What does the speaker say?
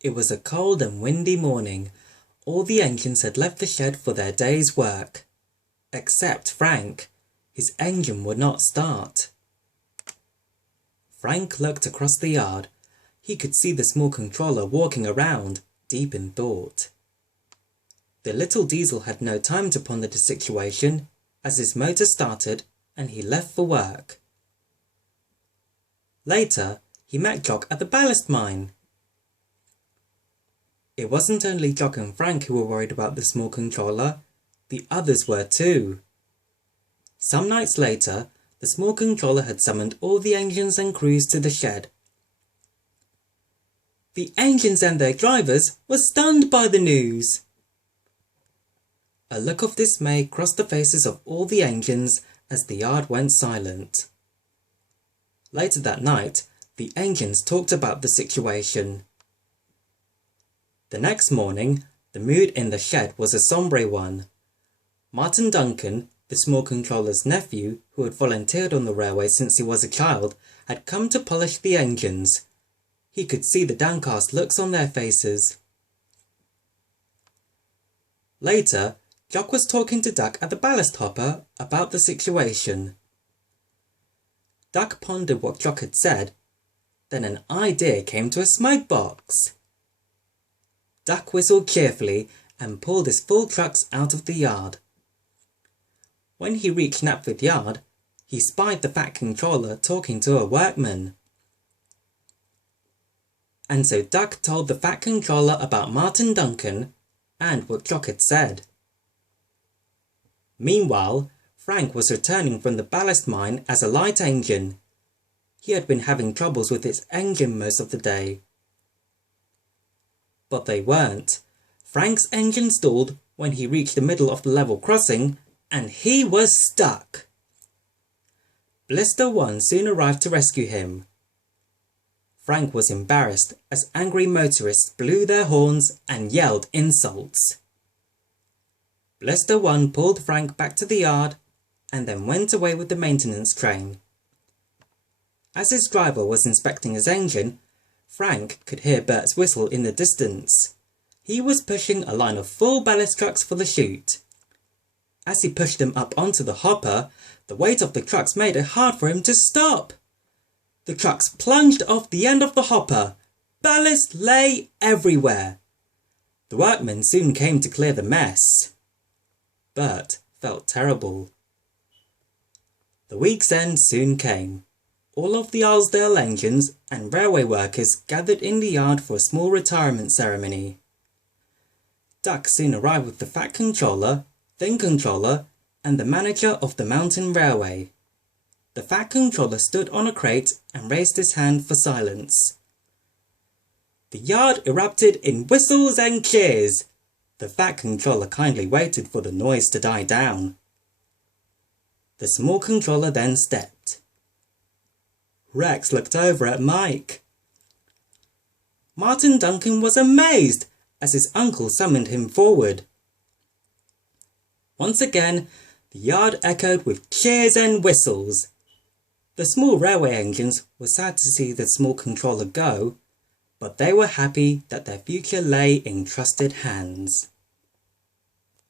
It was a cold and windy morning. All the engines had left the shed for their day's work. Except Frank. His engine would not start. Frank looked across the yard. He could see the small controller walking around, deep in thought. The little diesel had no time to ponder the situation, as his motor started and he left for work. Later, he met Jock at the ballast mine. It wasn't only Jock and Frank who were worried about the small controller, the others were too. Some nights later, the small controller had summoned all the engines and crews to the shed. The engines and their drivers were stunned by the news. A look of dismay crossed the faces of all the engines as the yard went silent. Later that night, the engines talked about the situation. The next morning, the mood in the shed was a sombre one. Martin Duncan, the small controller's nephew, who had volunteered on the railway since he was a child, had come to polish the engines. He could see the downcast looks on their faces. Later, Jock was talking to Duck at the ballast hopper about the situation. Duck pondered what Jock had said. Then an idea came to a smoke box. Duck whistled cheerfully and pulled his full trucks out of the yard. When he reached Knapford Yard, he spied the fat controller talking to a workman. And so Duck told the fat controller about Martin Duncan and what Jock had said. Meanwhile, Frank was returning from the ballast mine as a light engine. He had been having troubles with its engine most of the day. But they weren't. Frank's engine stalled when he reached the middle of the level crossing, and he was stuck. Blister 1 soon arrived to rescue him. Frank was embarrassed as angry motorists blew their horns and yelled insults. Blister 1 pulled Frank back to the yard and then went away with the maintenance train. As his driver was inspecting his engine, Frank could hear Bert's whistle in the distance. He was pushing a line of full ballast trucks for the chute. As he pushed them up onto the hopper, the weight of the trucks made it hard for him to stop. The trucks plunged off the end of the hopper. Ballast lay everywhere. The workmen soon came to clear the mess. Bert felt terrible. The week's end soon came. All of the Isledale engines and railway workers gathered in the yard for a small retirement ceremony. Duck soon arrived with the fat controller, thin controller, and the manager of the mountain railway. The fat controller stood on a crate and raised his hand for silence. The yard erupted in whistles and cheers. The fat controller kindly waited for the noise to die down. The small controller then stepped. Rex looked over at Mike. Martin Duncan was amazed as his uncle summoned him forward. Once again, the yard echoed with cheers and whistles. The small railway engines were sad to see the small controller go, but they were happy that their future lay in trusted hands.